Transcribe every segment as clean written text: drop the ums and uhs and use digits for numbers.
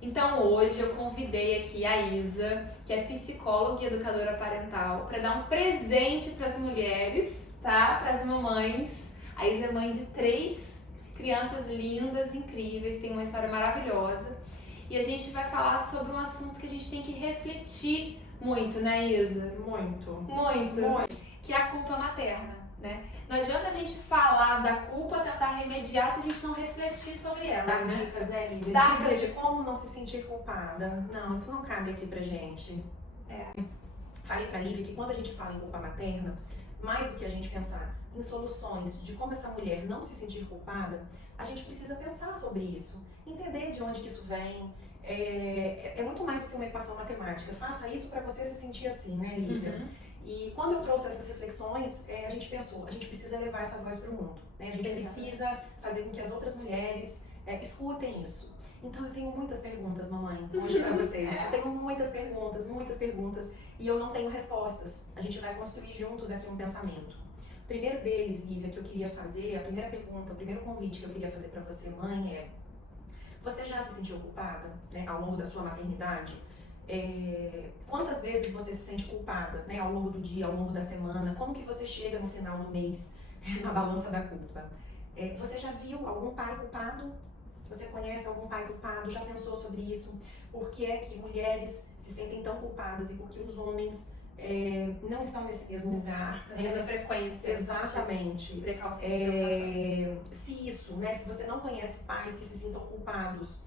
Então hoje eu convidei aqui a Isa, que é psicóloga e educadora parental, para dar um presente para as mulheres, tá? Para as mamães. A Isa é mãe de 3 crianças lindas, incríveis, tem uma história maravilhosa. E a gente vai falar sobre um assunto que a gente tem que refletir muito, né, Isa? Muito. Muito. Que é a culpa materna, né? Não adianta a gente falar da culpa, tentar remediar se a gente não refletir sobre ela, Dar né? dicas, né, Lívia? Dar Dicas de dicas. como não se sentir culpada. Não, isso não cabe aqui pra gente. Falei pra Lívia que quando a gente fala em culpa materna, mais do que a gente pensar em soluções de como essa mulher não se sentir culpada, a gente precisa pensar sobre isso, entender de onde que isso vem. É muito mais do que uma equação matemática. Faça isso para você se sentir assim, né, Lívia? Uhum. E quando eu trouxe essas reflexões, a gente pensou, a gente precisa levar essa voz para o mundo, né? A gente precisa fazer com que as outras mulheres escutem isso. Então eu tenho muitas perguntas, mamãe, hoje para vocês. Eu tenho muitas perguntas e eu não tenho respostas. A gente vai construir juntos aqui um pensamento. O primeiro deles, Lívia, que eu queria fazer, a primeira pergunta, o primeiro convite que eu queria fazer para você, mãe, é: você já se sentiu culpada, né, ao longo da sua maternidade? Quantas vezes você se sente culpada, né, ao longo do dia, ao longo da semana? Como que você chega no final do mês na balança da culpa? Você já viu algum pai culpado? Você conhece algum pai culpado? Já pensou sobre isso? Por que é que mulheres se sentem tão culpadas e por que os homens não estão nesse mesmo lugar? Mesma frequência. Exatamente. Precauções, preocupações. Se isso, né, se você não conhece pais que se sintam culpados,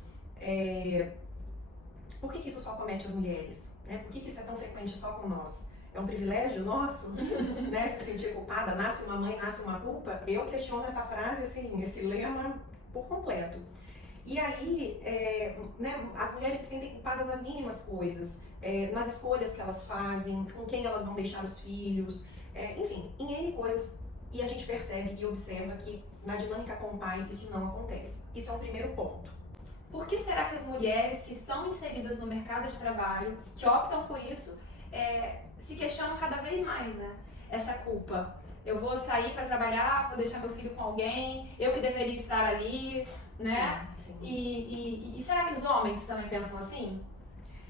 por que isso só comete as mulheres? Né? Por que isso é tão frequente só com nós? É um privilégio nosso, né, se sentir culpada? Nasce uma mãe, nasce uma culpa? Eu questiono essa frase, assim, esse lema por completo. E aí, né, as mulheres se sentem culpadas nas mínimas coisas, nas escolhas que elas fazem, com quem elas vão deixar os filhos, enfim, em N coisas. E a gente percebe e observa que na dinâmica com o pai isso não acontece. Isso é o primeiro ponto. Por que será que as mulheres que estão inseridas no mercado de trabalho, que optam por isso, se questionam cada vez mais, né? Essa culpa. Eu vou sair para trabalhar, vou deixar meu filho com alguém, eu que deveria estar ali, né? Sim. E será que os homens também pensam assim?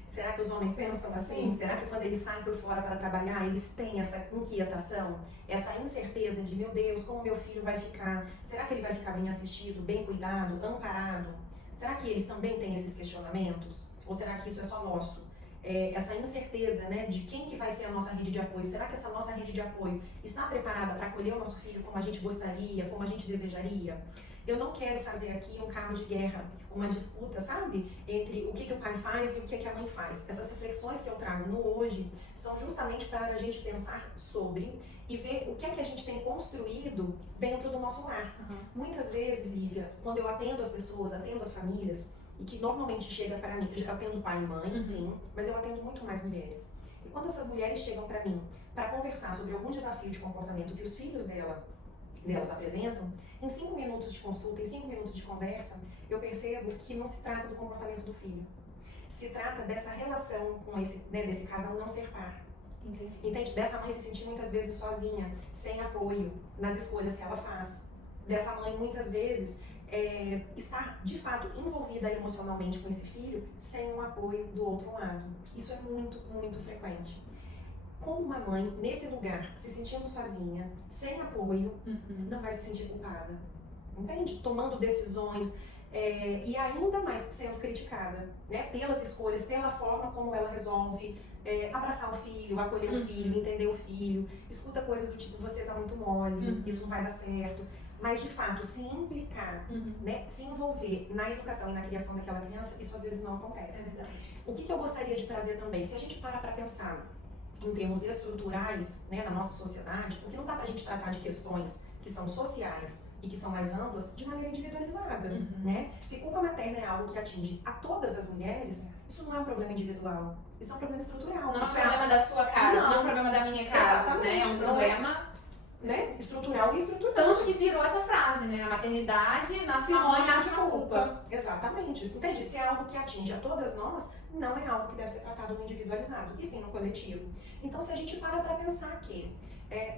Será que os homens pensam assim? Sim. Será que quando eles saem por fora para trabalhar, eles têm essa inquietação, essa incerteza de, meu Deus, como meu filho vai ficar? Será que ele vai ficar bem assistido, bem cuidado, amparado? Será que eles também têm esses questionamentos? Ou será que isso é só nosso? Essa incerteza, né, de quem que vai ser a nossa rede de apoio. Será que essa nossa rede de apoio está preparada para acolher o nosso filho como a gente gostaria, como a gente desejaria? Eu não quero fazer aqui um cabo de guerra, uma disputa, sabe? Entre o que o pai faz e o que a mãe faz. Essas reflexões que eu trago no hoje são justamente para a gente pensar sobre e ver o que é que a gente tem construído dentro do nosso lar. Uhum. Muitas vezes, Lívia, quando eu atendo as pessoas, atendo as famílias, e que normalmente chega para mim, eu atendo pai e mãe, sim, mas eu atendo muito mais mulheres. E quando essas mulheres chegam para mim para conversar sobre algum desafio de comportamento que os filhos delas apresentam, em 5 minutos de consulta, em 5 minutos de conversa, eu percebo que não se trata do comportamento do filho. Se trata dessa relação com desse casal não ser par. Entende? Dessa mãe se sentir muitas vezes sozinha, sem apoio nas escolhas que ela faz. Dessa mãe muitas vezes estar de fato envolvida emocionalmente com esse filho sem um apoio do outro lado. Isso é muito, muito frequente. Como uma mãe, nesse lugar, se sentindo sozinha, sem apoio, não vai se sentir culpada. Entende? Tomando decisões e ainda mais sendo criticada, né? Pelas escolhas, pela forma como ela resolve abraçar o filho, acolher o filho, entender o filho. Escuta coisas do tipo, você tá muito mole, isso não vai dar certo. Mas, de fato, se implicar, né, se envolver na educação e na criação daquela criança, isso às vezes não acontece. O que eu gostaria de trazer também? Se a gente para pensar em termos estruturais, né, na nossa sociedade, porque não dá pra gente tratar de questões que são sociais e que são mais amplas de maneira individualizada, né? Se culpa materna é algo que atinge a todas as mulheres, isso não é um problema individual, isso é um problema estrutural. Não é um isso problema da sua casa, não é um problema da minha casa, exatamente, né? É um problema... né? Estrutural e estrutural. Tanto que virou essa frase, né? A maternidade nasce uma mãe, nasce uma culpa. Exatamente. Entende? Se é algo que atinge a todas nós, não é algo que deve ser tratado no individualizado, e sim no coletivo. Então, se a gente para pensar que,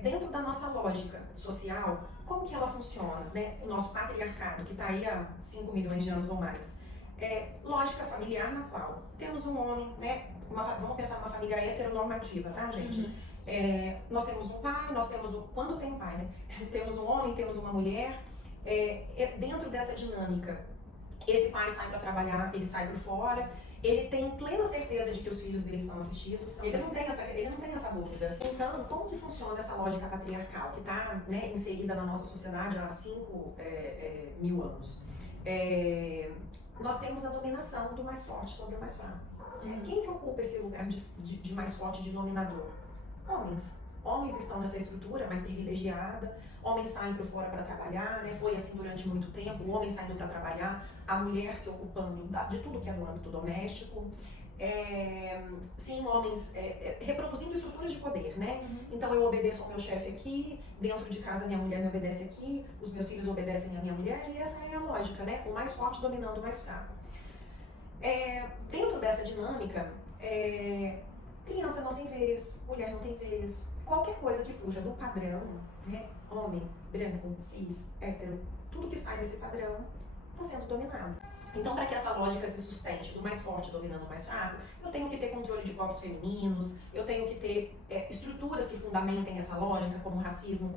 dentro da nossa lógica social, como que ela funciona, né? O nosso patriarcado, que está aí há 5 milhões de anos ou mais, lógica familiar na qual temos um homem, né? Vamos pensar numa família heteronormativa, tá, gente? Nós temos um pai, quando tem pai, né? Temos um homem, temos uma mulher. Dentro dessa dinâmica, esse pai sai para trabalhar, ele sai por fora, ele tem plena certeza de que os filhos dele estão assistidos, ele não tem essa dúvida. Então, como que funciona essa lógica patriarcal que está, né, inserida na nossa sociedade há 5.000 anos? Nós temos a dominação do mais forte sobre o mais fraco. Quem que ocupa esse lugar de mais forte, de dominador? Homens. Homens estão nessa estrutura mais privilegiada, homens saem para fora para trabalhar, né? Foi assim durante muito tempo, o homem saindo para trabalhar, a mulher se ocupando de tudo que é no âmbito doméstico. Sim, homens reproduzindo estruturas de poder, né? Então eu obedeço ao meu chefe aqui, dentro de casa minha mulher me obedece aqui, os meus filhos obedecem à minha mulher, e essa é a lógica, né? O mais forte dominando o mais fraco. Dentro dessa dinâmica, criança não tem vez, mulher não tem vez, qualquer coisa que fuja do padrão, né? Homem, branco, cis, hétero, tudo que sai desse padrão está sendo dominado. Então, para que essa lógica se sustente do mais forte dominando o mais fraco, eu tenho que ter controle de corpos femininos, eu tenho que ter estruturas que fundamentem essa lógica, como racismo,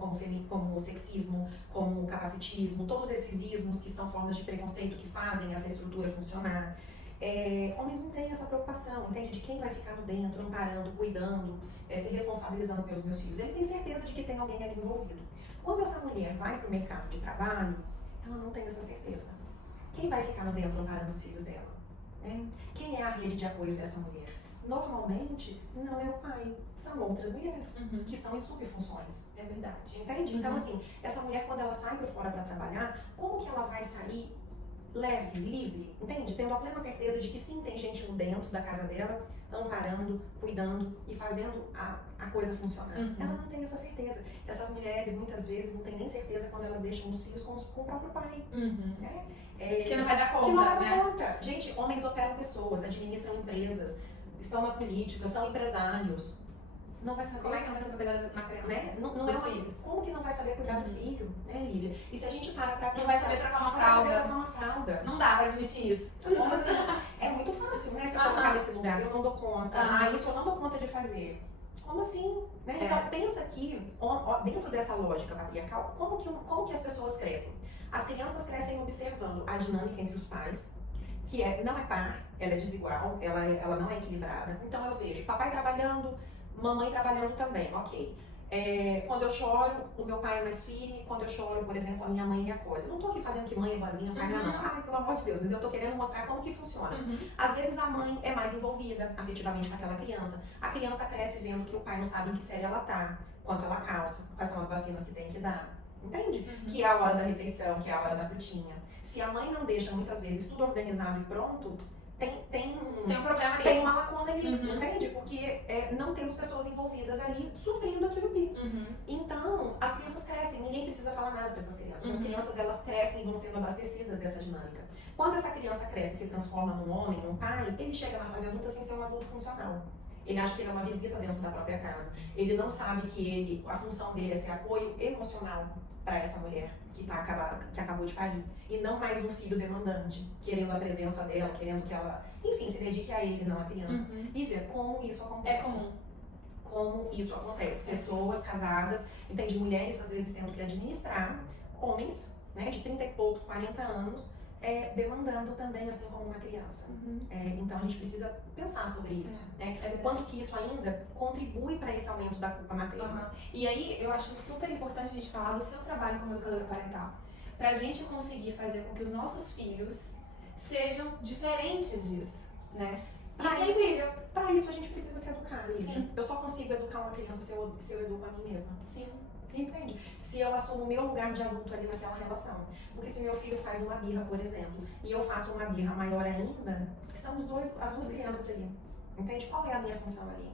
como sexismo, como capacitismo, todos esses ismos que são formas de preconceito que fazem essa estrutura funcionar. Homens não têm essa preocupação, entende? De quem vai ficar no dentro, amparando, cuidando, se responsabilizando pelos meus filhos. Ele tem certeza de que tem alguém ali envolvido. Quando essa mulher vai para o mercado de trabalho, ela não tem essa certeza. Quem vai ficar no dentro amparando os filhos dela? Quem é a rede de apoio dessa mulher? Normalmente, não é o pai, são outras mulheres que estão em subfunções. É verdade. Entende? Então, assim, essa mulher, quando ela sai para fora para trabalhar, como que ela vai sair leve, livre, entende? Tendo a plena certeza de que sim, tem gente no dentro da casa dela, amparando, cuidando e fazendo a coisa funcionar. Ela não tem essa certeza. Essas mulheres, muitas vezes, não têm nem certeza quando elas deixam os filhos com o próprio pai. Né? Que não vai dar conta, que não vai dar né? conta. Gente, homens operam pessoas, administram empresas, estão na política, são empresários. Não vai saber. Como é que não vai saber cuidar de uma criança? Né? Não dos filhos? Como que não vai saber cuidar do filho, né, Lívia? E se a gente para pra pensar... Não vai saber trocar uma Não vai saber fralda. trocar uma fralda. Não dá pra admitir isso. Como assim? É muito fácil, né? Se colocar nesse lugar, eu não dou conta. Isso eu não dou conta de fazer. Como assim? Né? Então pensa que, dentro dessa lógica patriarcal, como que as pessoas crescem? As crianças crescem observando a dinâmica entre os pais, que não é par, ela é desigual, ela não é equilibrada. Então eu vejo papai trabalhando, mamãe trabalhando também, ok. Quando eu choro, o meu pai é mais firme. Quando eu choro, por exemplo, a minha mãe me acolhe. Eu não tô aqui fazendo que mãe é boazinha, pai não. Ai, pelo amor de Deus, mas eu tô querendo mostrar como que funciona. Às vezes a mãe é mais envolvida afetivamente com aquela criança. A criança cresce vendo que o pai não sabe em que série ela tá, quanto ela calça, quais são as vacinas que tem que dar. Entende? Que é a hora da refeição, que é a hora da frutinha. Se a mãe não deixa, muitas vezes, tudo organizado e pronto, tem um problema ali. Tem uma lacuna ali, entende? Porque não temos pessoas envolvidas ali suprindo aquilo ali. Então, as crianças crescem, ninguém precisa falar nada para essas crianças. As crianças, elas crescem e vão sendo abastecidas dessa dinâmica. Quando essa criança cresce e se transforma num homem, num pai, ele chega na fase adulta sem ser um adulto funcional. Ele acha que ele é uma visita dentro da própria casa. Ele não sabe que a função dele é ser apoio emocional para essa mulher que acabou de parir. E não mais um filho demandante, querendo a presença dela, querendo que ela, enfim, se dedique a ele, não a criança. E ver como isso acontece. É comum. Como isso acontece. Pessoas casadas, entende? Mulheres às vezes tendo que administrar, homens, né, de 30 e poucos, 40 anos, demandando também, assim como uma criança. Então a gente precisa pensar sobre isso. O quanto que isso ainda contribui para esse aumento da culpa materna. E aí eu acho super importante a gente falar do seu trabalho como educadora parental. Pra gente conseguir fazer com que os nossos filhos sejam diferentes disso, né? Isso é incrível. Para isso a gente precisa se educar, Lívia. Sim. Eu só consigo educar uma criança se eu educo a mim mesma. Sim. Entende? Se eu assumo o meu lugar de adulto ali naquela relação. Porque se meu filho faz uma birra, por exemplo, e eu faço uma birra maior ainda, estamos as duas crianças ali. Entende? Qual é a minha função ali?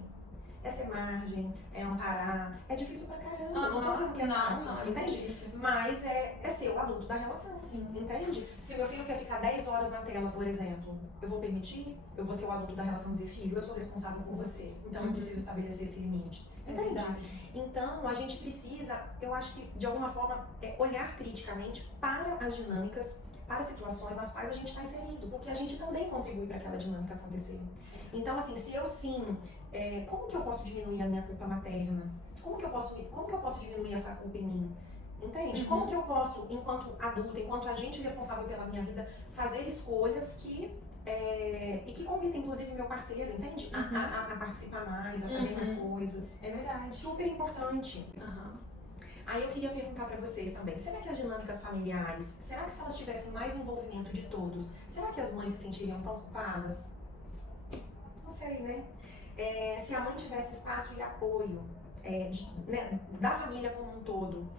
É ser margem, é amparar. É difícil pra caramba. Não tô dizendo que é fácil, entende? Difícil. Mas é ser o adulto da relação. Sim. Entende? Se meu filho quer ficar 10 horas na tela, por exemplo, eu vou permitir? Eu vou ser o adulto da relação e dizer, filho, eu sou responsável por você. Então eu preciso estabelecer esse limite. Entende? Então, a gente precisa, eu acho que, de alguma forma, olhar criticamente para as dinâmicas para situações nas quais a gente está inserido, porque a gente também contribui para aquela dinâmica acontecer. Então, assim, se eu sim, como que eu posso diminuir a minha culpa materna? Como que eu posso diminuir essa culpa em mim? Entende? Como que eu posso, enquanto adulta, enquanto agente responsável pela minha vida, fazer escolhas e que convidem, inclusive, meu parceiro, entende? A participar mais, a fazer mais coisas. É verdade. Super importante. Aí eu queria perguntar para vocês também, será que as dinâmicas familiares, será que se elas tivessem mais envolvimento de todos, será que as mães se sentiriam tão culpadas? Não sei, né? Se a mãe tivesse espaço e apoio né, da família como um todo,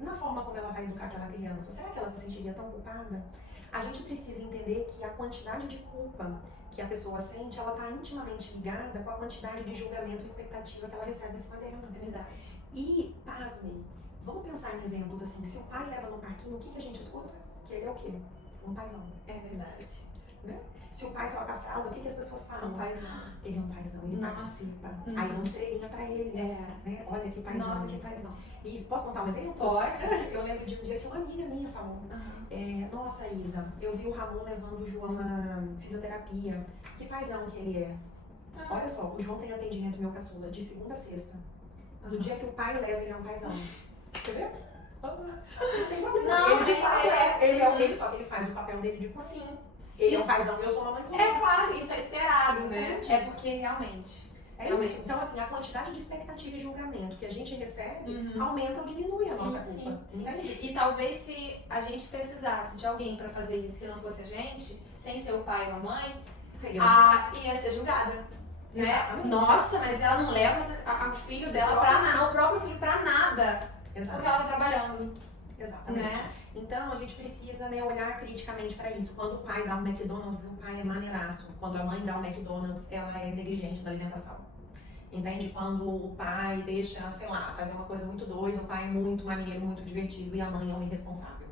na forma como ela vai educar aquela criança, será que ela se sentiria tão culpada? A gente precisa entender que a quantidade de culpa que a pessoa sente, ela está intimamente ligada com a quantidade de julgamento e expectativa que ela recebe em cima dela. É verdade. E, pasmem, vamos pensar em exemplos assim, se o pai leva no parquinho, o que a gente escuta? Que ele é o quê? Um paizão. É verdade. Né? Se o pai troca a fralda, o que as pessoas falam? Um paizão. Ele é um paizão, ele participa. Aí vamos estrelinha pra ele. Né? Olha que paizão. Nossa, que paizão. E posso contar um exemplo? Pode. Eu lembro de um dia que uma amiga minha falou: nossa, Isa, eu vi o Ramon levando o João na fisioterapia. Que paizão que ele é. Olha só, o João tem atendimento meu caçula de segunda a sexta. No dia que o pai leva, ele é um paizão. Entendeu? Não tem problema. Não, ele de fato ele só que ele faz o papel dele de sim. Ele é um paizão, eu sou uma mãezona. É claro, isso é esperado, né? É porque realmente. Isso. Então, assim, a quantidade de expectativa e julgamento que a gente recebe aumenta ou diminui a nossa culpa. Sim. E talvez se a gente precisasse de alguém pra fazer isso que não fosse a gente, sem ser o pai ou a mãe, ia ser julgada. Né? Nossa, mas ela não leva o filho dela pra nada, o próprio filho pra nada. Porque ela tá trabalhando. Exatamente. Né? Então a gente precisa, né, olhar criticamente para isso. Quando o pai dá um McDonald's, o pai é maneiraço. Quando a mãe dá um McDonald's, ela é negligente da alimentação. Entende? Quando o pai deixa, sei lá, fazer uma coisa muito doida, o pai é muito maneiro, muito divertido e a mãe é uma irresponsável.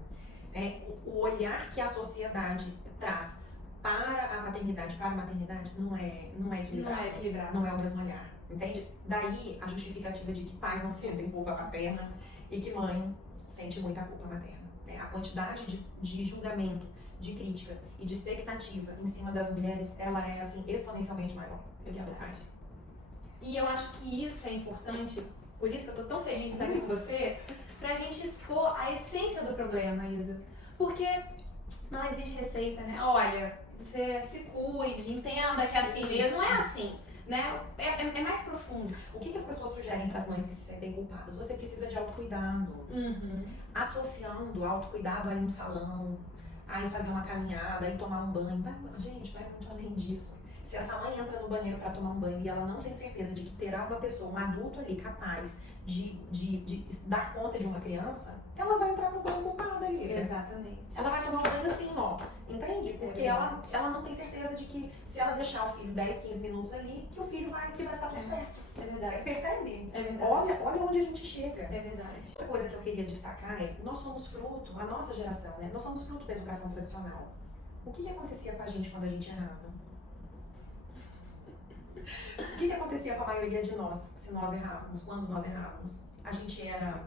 O olhar que a sociedade traz para a paternidade, para a maternidade, não é equilibrado. Não é equilibrado. Não é o mesmo olhar. Entende? Daí a justificativa de que pais não sentem culpa paterna e que mãe sente muita culpa materna. A quantidade de julgamento, de crítica e de expectativa em cima das mulheres, ela é assim exponencialmente maior do que a do pai. E eu acho que isso é importante, por isso que eu tô tão feliz de estar aqui com você, pra gente expor a essência do problema, Isa. Porque não existe receita, né? Olha, você se cuide, entenda que é assim mesmo, não é assim. Né? É mais profundo. O que as pessoas sugerem para as mães que se sentem culpadas? Você precisa de autocuidado. Associando autocuidado a ir no salão, a ir fazer uma caminhada, a ir tomar um banho. Gente, vai muito além disso. Se essa mãe entra no banheiro para tomar um banho e ela não tem certeza de que terá uma pessoa, um adulto ali capaz de dar conta de uma criança, ela vai entrar no banho culpada ali. Exatamente. Ela vai tomar um banho assim, ó. Entende? Porque ela não tem certeza de que se ela deixar o filho 10, 15 minutos ali, que o filho vai estar tudo certo. É verdade. Percebe? É verdade. Olha onde a gente chega. É verdade. Outra coisa que eu queria destacar é, nós somos fruto, a nossa geração, né? Nós somos fruto da educação tradicional. O que acontecia com a gente quando a gente errava? O que acontecia com a maioria de nós, se nós errávamos, quando nós errávamos? A gente era...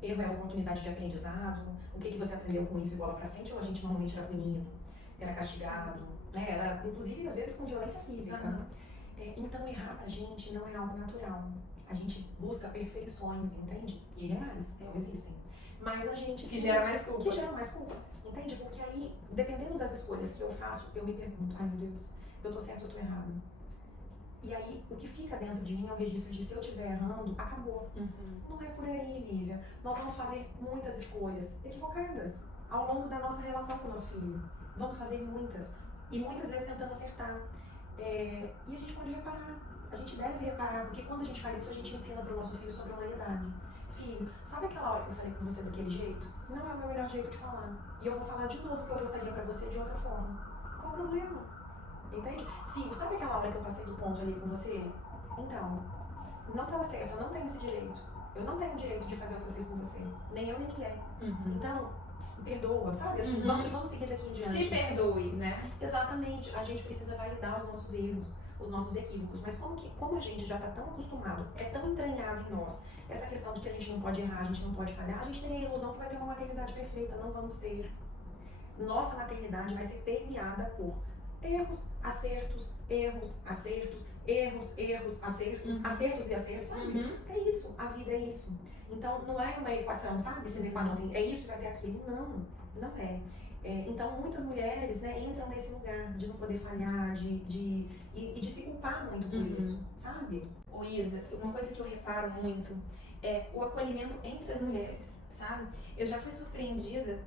Erro é oportunidade de aprendizado. O que você aprendeu com isso e bola pra frente? Ou a gente normalmente era punido, era castigado, né? Era, inclusive, às vezes com violência física. Então, errar pra gente não é algo natural. A gente busca perfeições, entende? Irreais, não existem. Mas a gente... Que gera mais culpa. Que gera mais culpa, entende? Porque aí, dependendo das escolhas que eu faço, eu me pergunto, ai meu Deus, eu tô certo ou tô errado? E aí, o que fica dentro de mim é o registro de se eu estiver errando, acabou. Não é por aí, Lívia. Nós vamos fazer muitas escolhas equivocadas ao longo da nossa relação com o nosso filho. Vamos fazer muitas. E muitas vezes tentando acertar. E a gente pode reparar. A gente deve reparar, porque quando a gente faz isso, a gente ensina para o nosso filho sobre a humanidade. Filho, sabe aquela hora que eu falei com você daquele jeito? Não é o meu melhor jeito de falar. E eu vou falar de novo o que eu gostaria para você de outra forma. Qual o problema? Entende? Filho, sabe aquela hora que eu passei do ponto ali com você? Então, não estava certo, eu não tenho esse direito. Eu não tenho o direito de fazer o que eu fiz com você. Nem eu, nem ninguém. Então, perdoa, sabe? Assim, vamos seguir daqui em diante. Se perdoe, né? Exatamente. A gente precisa validar os nossos erros, os nossos equívocos. Mas como a gente já está tão acostumado, é tão entranhado em nós, essa questão de que a gente não pode errar, a gente não pode falhar, a gente tem a ilusão que vai ter uma maternidade perfeita. Não vamos ter. nossa maternidade vai ser permeada por erros, acertos, erros, acertos, erros, erros, acertos, acertos e acertos, sabe? É isso, a vida é isso. Então, não é uma equação, sabe? Sine qua non, assim, é isso que vai ter aquilo. Não, não é. Então, muitas mulheres, né, entram nesse lugar de não poder falhar, e de se culpar muito por isso, sabe? Ô Isa, uma coisa que eu reparo muito é o acolhimento entre as mulheres, sabe? Eu já fui surpreendida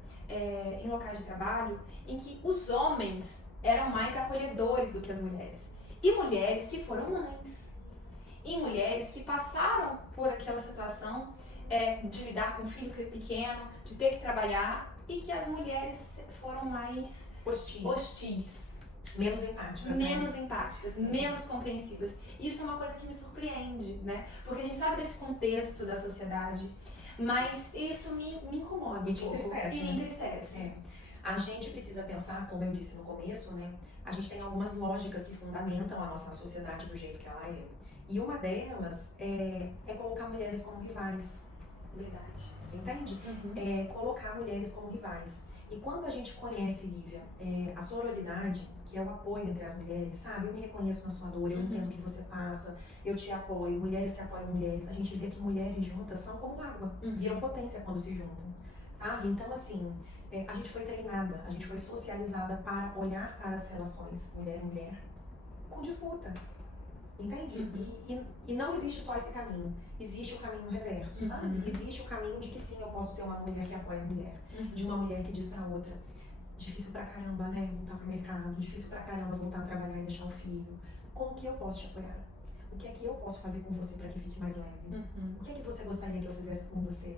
em locais de trabalho em que os homens eram mais acolhedores do que as mulheres. E mulheres que foram mães. E mulheres que passaram por aquela situação de lidar com um filho pequeno, de ter que trabalhar, e que as mulheres foram mais hostis. Menos empáticas. Menos empáticas, menos compreensivas. Isso é uma coisa que me surpreende, né? Porque a gente sabe desse contexto da sociedade, mas isso me incomoda. E te entristece. E me entristece. A gente precisa pensar, como eu disse no começo, né? A gente tem algumas lógicas que fundamentam a nossa sociedade do jeito que ela é. E uma delas é colocar mulheres como rivais. Verdade. Entende? Colocar mulheres como rivais. E quando a gente conhece, Lívia, a sororidade, que é o apoio entre as mulheres, sabe? Eu me reconheço na sua dor, eu entendo o que você passa, eu te apoio, mulheres que apoiam mulheres. A gente vê que mulheres juntas são como água, viram potência quando se juntam, sabe? Então, assim, a gente foi treinada, a gente foi socializada para olhar para as relações mulher-mulher com disputa. Entende? E não existe só esse caminho. Existe o caminho reverso, sabe? Existe o caminho de que sim, eu posso ser uma mulher que apoia a mulher. De uma mulher que diz pra outra, difícil pra caramba, né? Voltar pro mercado, difícil pra caramba voltar a trabalhar e deixar o filho. Como que eu posso te apoiar? O que é que eu posso fazer com você pra que fique mais leve? O que é que você gostaria que eu fizesse com você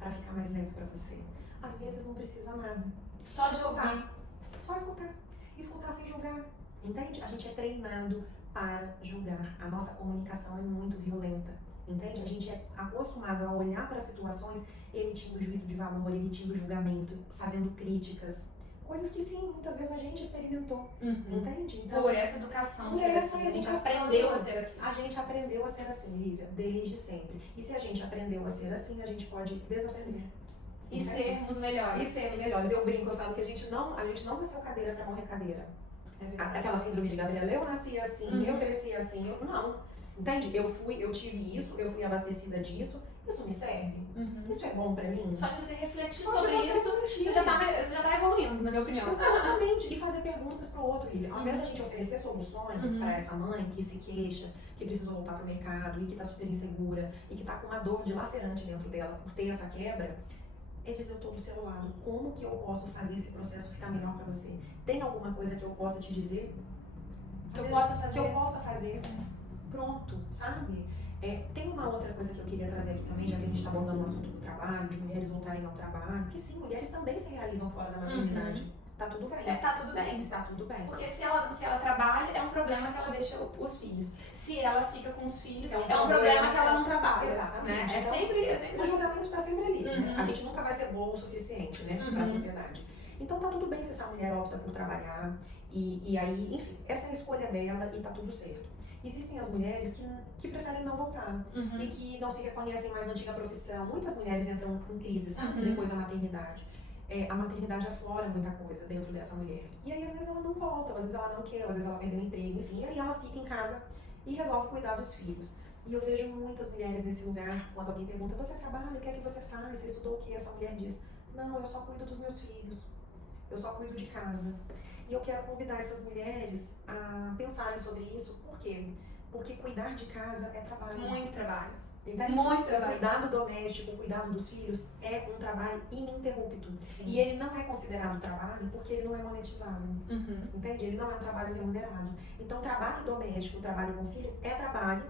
pra ficar mais leve pra você? Às vezes não precisa nada. Só escutar. Só escutar. Escutar sem julgar. Entende? A gente é treinado para julgar. A nossa comunicação é muito violenta, entende? A gente é acostumado a olhar para situações emitindo juízo de valor, emitindo julgamento, fazendo críticas, coisas que sim, muitas vezes a gente experimentou, entende? Então, por essa educação ser assim, a gente aprendeu a ser assim. A gente aprendeu a ser assim, Lívia, desde sempre. E se a gente aprendeu a ser assim, a gente pode desaprender. E sermos melhores. E sermos melhores. Eu brinco, eu falo que a gente não nasceu cadeira para morrer cadeira. Aquela síndrome de Gabriela, eu nasci assim, eu cresci assim, não. Entende? Eu tive isso, eu fui abastecida disso, isso me serve? Isso é bom pra mim? Só de você refletir sobre isso, você já tá evoluindo, na minha opinião. Exatamente. E fazer perguntas pro outro, Lívia. Ao invés da gente oferecer soluções pra essa mãe que se queixa, que precisou voltar pro mercado e que tá super insegura e que tá com uma dor dilacerante dentro dela por ter essa quebra, é dizer, eu tô do seu lado. Como que eu posso fazer esse processo ficar melhor pra você? Tem alguma coisa que eu possa te dizer? Que eu possa fazer? Que eu possa fazer. Pronto, sabe? Tem uma outra coisa que eu queria trazer aqui também, já que a gente está abordando o assunto do trabalho, de mulheres voltarem ao trabalho, que sim, mulheres também se realizam fora da maternidade. Tá tudo bem. Tá tudo bem. Está tudo bem. Porque se ela trabalha, é um problema que ela deixa os filhos. Se ela fica com os filhos, é um problema que ela não trabalha. Exatamente. Né? Então, o julgamento está sempre ali. Né? A gente nunca vai ser boa o suficiente, né, para a sociedade. Então tá tudo bem se essa mulher opta por trabalhar e aí, enfim, essa é a escolha dela e tá tudo certo. Existem as mulheres que preferem não voltar e que não se reconhecem mais na antiga profissão. Muitas mulheres entram em crise, sabe, depois da maternidade. A maternidade aflora muita coisa dentro dessa mulher. E aí, às vezes, ela não volta, às vezes ela não quer, às vezes ela perde o emprego, enfim. E aí ela fica em casa e resolve cuidar dos filhos. E eu vejo muitas mulheres nesse lugar, quando alguém pergunta, você trabalha, o que é que você faz, você estudou o que? Essa mulher diz, não, eu só cuido dos meus filhos, eu só cuido de casa. E eu quero convidar essas mulheres a pensarem sobre isso, por quê? Porque cuidar de casa é trabalho. Muito trabalho. Entende? Muito trabalho. Cuidado doméstico, cuidado dos filhos é um trabalho ininterrupto. Sim. E ele não é considerado trabalho porque ele não é monetizado. Entende? Ele não é um trabalho remunerado. Então, trabalho doméstico, trabalho com filho é trabalho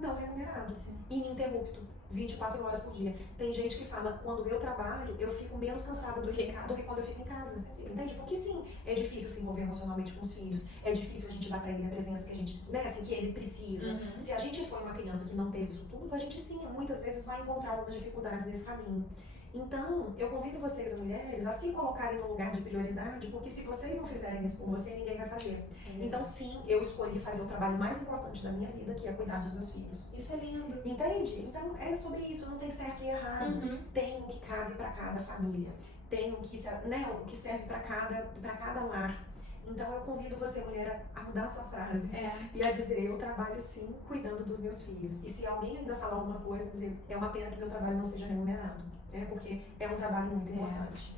não remunerado. Sim. Ininterrupto. 24 horas por dia. Tem gente que fala, quando eu trabalho, eu fico menos cansada do que quando eu fico em casa. Entende? Porque sim, é difícil se envolver emocionalmente com os filhos, é difícil a gente dar pra ele a presença que a gente, né, assim, que ele precisa. Se a gente foi uma criança que não teve isso tudo, a gente sim, muitas vezes vai encontrar algumas dificuldades nesse caminho. Então, eu convido vocês, mulheres, a se colocarem no lugar de prioridade, porque se vocês não fizerem isso por você, ninguém vai fazer. Então, sim, eu escolhi fazer o trabalho mais importante da minha vida, que é cuidar dos meus filhos. Isso é lindo. Entende? Então, é sobre isso, não tem certo e errado. Tem o que cabe para cada família, tem o que serve para cada lar. Então, eu convido você, mulher, a mudar a sua frase e a dizer, eu trabalho sim, cuidando dos meus filhos. E se alguém ainda falar alguma coisa, dizer, é uma pena que meu trabalho não seja remunerado. Porque é um trabalho muito importante.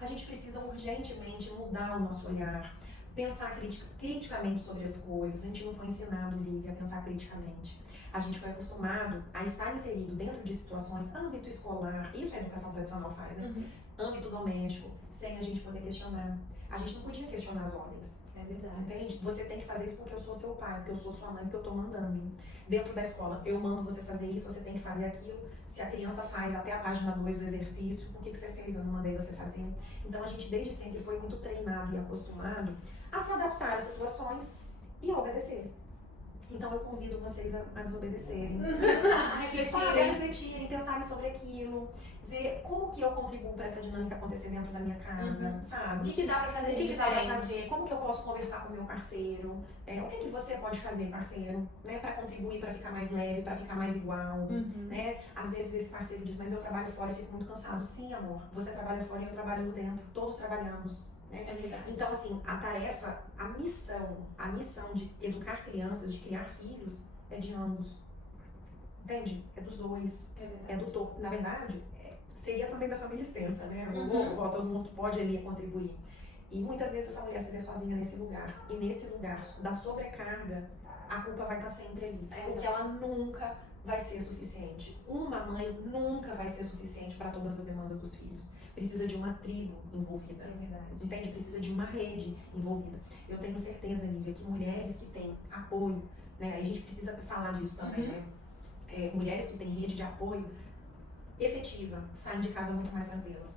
A gente precisa urgentemente mudar o nosso olhar, pensar criticamente sobre as coisas. A gente não foi ensinado, Lívia, a pensar criticamente. A gente foi acostumado a estar inserido dentro de situações, âmbito escolar, isso a educação tradicional faz, né? Âmbito doméstico, sem a gente poder questionar. A gente não podia questionar as ordens. É verdade. Entende? Você tem que fazer isso porque eu sou seu pai, porque eu sou sua mãe, porque eu tô mandando. Dentro da escola, eu mando você fazer isso, você tem que fazer aquilo. Se a criança faz até a página 2 do exercício, por que você fez? Eu não mandei você fazer. Então a gente desde sempre foi muito treinado e acostumado a se adaptar às situações e a obedecer. Então eu convido vocês a desobedecerem. A refletirem, pensarem sobre aquilo, ver como que eu contribuo para essa dinâmica acontecer dentro da minha casa, sabe? O que dá pra fazer de diferente? Como que eu posso conversar com o meu parceiro? O que você pode fazer, parceiro? Né, para contribuir, para ficar mais leve, para ficar mais igual. Né? Às vezes esse parceiro diz, mas eu trabalho fora e fico muito cansado. Sim, amor, você trabalha fora e eu trabalho dentro. Todos trabalhamos. Né? É verdade. Então, assim, a tarefa, a missão de educar crianças, de criar filhos, é de ambos. Entende? É dos dois. É do todo. Na verdade, seria também da família extensa, né? Todo mundo pode ali contribuir. E muitas vezes essa mulher se vê sozinha nesse lugar. E nesse lugar da sobrecarga, a culpa vai estar sempre ali. Porque ela nunca vai ser suficiente. Uma mãe nunca vai ser suficiente para todas as demandas dos filhos. Precisa de uma tribo envolvida. É verdade. Entende? Precisa de uma rede envolvida. Eu tenho certeza, Lívia, que mulheres que têm apoio, né? A gente precisa falar disso também, né? Mulheres que têm rede de apoio efetiva, saem de casa muito mais tranquilas.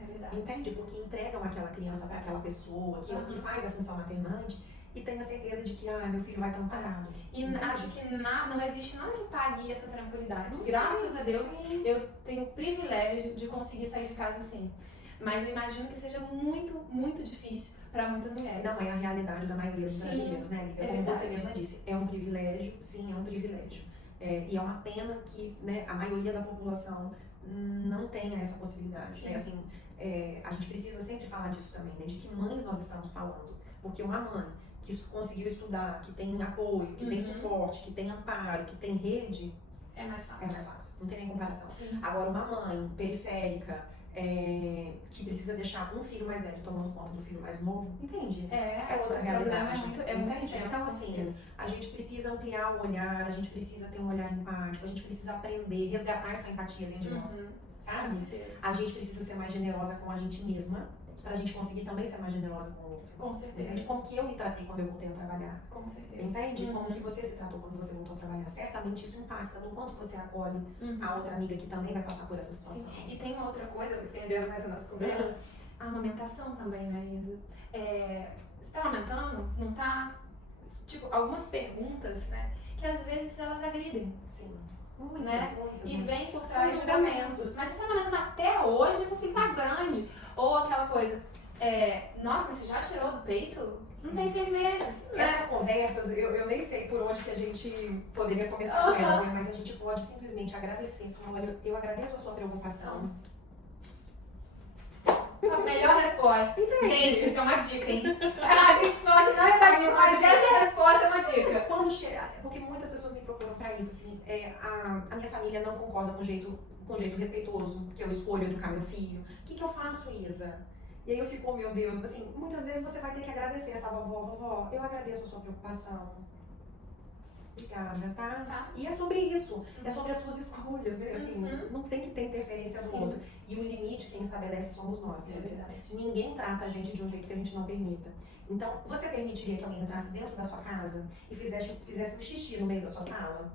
É verdade. Entende? Porque entregam aquela criança para aquela pessoa que faz a função maternante e tem a certeza de que meu filho vai estar amparado. E acho que não existe nada que pague essa tranquilidade. Graças a Deus, eu tenho o privilégio de conseguir sair de casa assim. Mas eu imagino que seja muito, muito difícil para muitas mulheres. Não é a realidade da maioria dos brasileiros, né, Lívia? Como verdade. você mesma disse, é um privilégio, sim, é um privilégio. E é uma pena que, né, a maioria da população não tenha essa possibilidade. Né? Assim, a gente precisa sempre falar disso também, né? De que mães nós estamos falando. Porque uma mãe que conseguiu estudar, que tem apoio, que tem suporte, que tem amparo, que tem rede, é mais fácil. É mais fácil, não tem nem comparação. Sim. Agora, uma mãe periférica, que precisa deixar um filho mais velho tomando conta do filho mais novo, entende? É outra realidade. É muito intenso, então, assim, a gente precisa ampliar o olhar, a gente precisa ter um olhar empático, a gente precisa aprender, resgatar essa empatia dentro de nós, sabe? Com certeza. A gente precisa ser mais generosa com a gente mesma, pra gente conseguir também ser mais generosa com o outro. Com certeza. Entende? Como que eu me tratei quando eu voltei a trabalhar. Com certeza. Entende? Como que você se tratou quando você voltou a trabalhar. Certamente isso impacta no quanto você acolhe a outra amiga que também vai passar por essa situação. Sim. E tem uma outra coisa, estendendo mais a nossa conversa, a amamentação também, né, Isa? Você tá amamentando? Não tá? Tipo, algumas perguntas, né, que às vezes elas agridem. Sim. Muitas, né? E vem por trás julgamentos. Mas você tá amamentando até hoje, mas seu filho tá grande. Ou aquela coisa, nossa, mas você já tirou do peito? Não tem 6 meses. Essas conversas, eu nem sei por onde que a gente poderia começar com elas, né? Mas a gente pode simplesmente agradecer. Falar, olha, eu agradeço a sua preocupação. A melhor resposta. Gente, isso é uma dica, hein? A gente fala que não é da dica, mas essa é a resposta, é uma dica. Quando chega, porque muitas pessoas me procuram pra isso, assim, a minha família não concorda com um jeito respeitoso que eu escolho educar meu filho. O que eu faço, Isa? E aí eu fico, oh, meu Deus, assim, muitas vezes você vai ter que agradecer essa vovó, eu agradeço a sua preocupação. Obrigada, tá? E é sobre isso, é sobre as suas escolhas, né? Assim, não tem que ter interferência do outro. E o limite, quem estabelece somos nós, né? Ninguém trata a gente de um jeito que a gente não permita. Então, você permitiria que alguém entrasse dentro da sua casa e fizesse um xixi no meio da sua sala?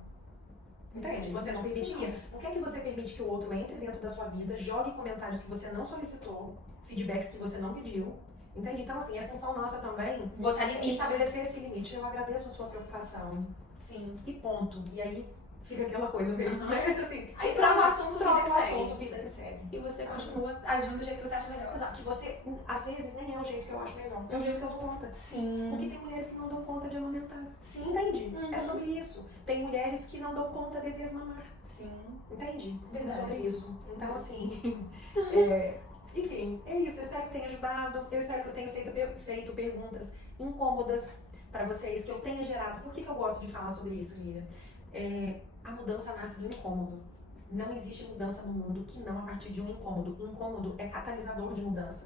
Entende? Você não permitiria. Por que é que você permite que o outro entre dentro da sua vida, jogue comentários que você não solicitou, feedbacks que você não pediu? Entende? Então, assim, é função nossa também botar limites. Estabelecer esse limite. Eu agradeço a sua preocupação. Sim. E ponto. E aí, fica aquela coisa meio, né? Assim, Aí troca o assunto, troca vida o que segue. assunto, vida que segue. E você Sabe? continua agindo do jeito que você acha melhor. Exato, que você, às vezes, nem é o jeito que eu acho melhor, é o jeito que eu dou conta. Sim. Porque tem mulheres que não dão conta de amamentar. Sim. Entende? Uhum. É sobre isso. Tem mulheres que não dão conta de desmamar. Sim. Entende? Verdade. É sobre isso. Então, assim, enfim, é isso. Eu espero que tenha ajudado. Eu espero que eu tenha feito perguntas incômodas para vocês, que eu tenha gerado. Por que eu gosto de falar sobre isso, Lívia? A mudança nasce do incômodo. Não existe mudança no mundo que não a partir de um incômodo. Incômodo é catalisador de mudança.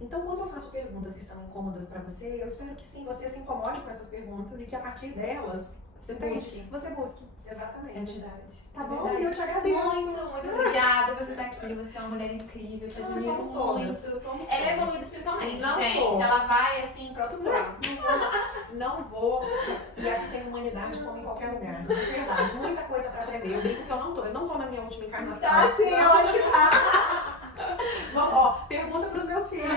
Então, quando eu faço perguntas que são incômodas para você, eu espero que sim, você se incomode com essas perguntas e que a partir delas Você busque. você busque. Exatamente. É verdade. Tá É bom? verdade. E eu te agradeço. Muito obrigada por você estar aqui. Você é uma mulher incrível, te admiro Somos todas. muito. Somos Ela é todas. evoluída espiritualmente, Não gente. sou. Ela vai assim pra outro plano. Não vou. E aqui tem humanidade como em qualquer lugar. De verdade. Muita coisa pra aprender. Eu brinco que eu não tô. Eu não tô na minha última encarnação. Tá sim, eu acho que tá. Vamos, ó, pergunta pros meus filhos.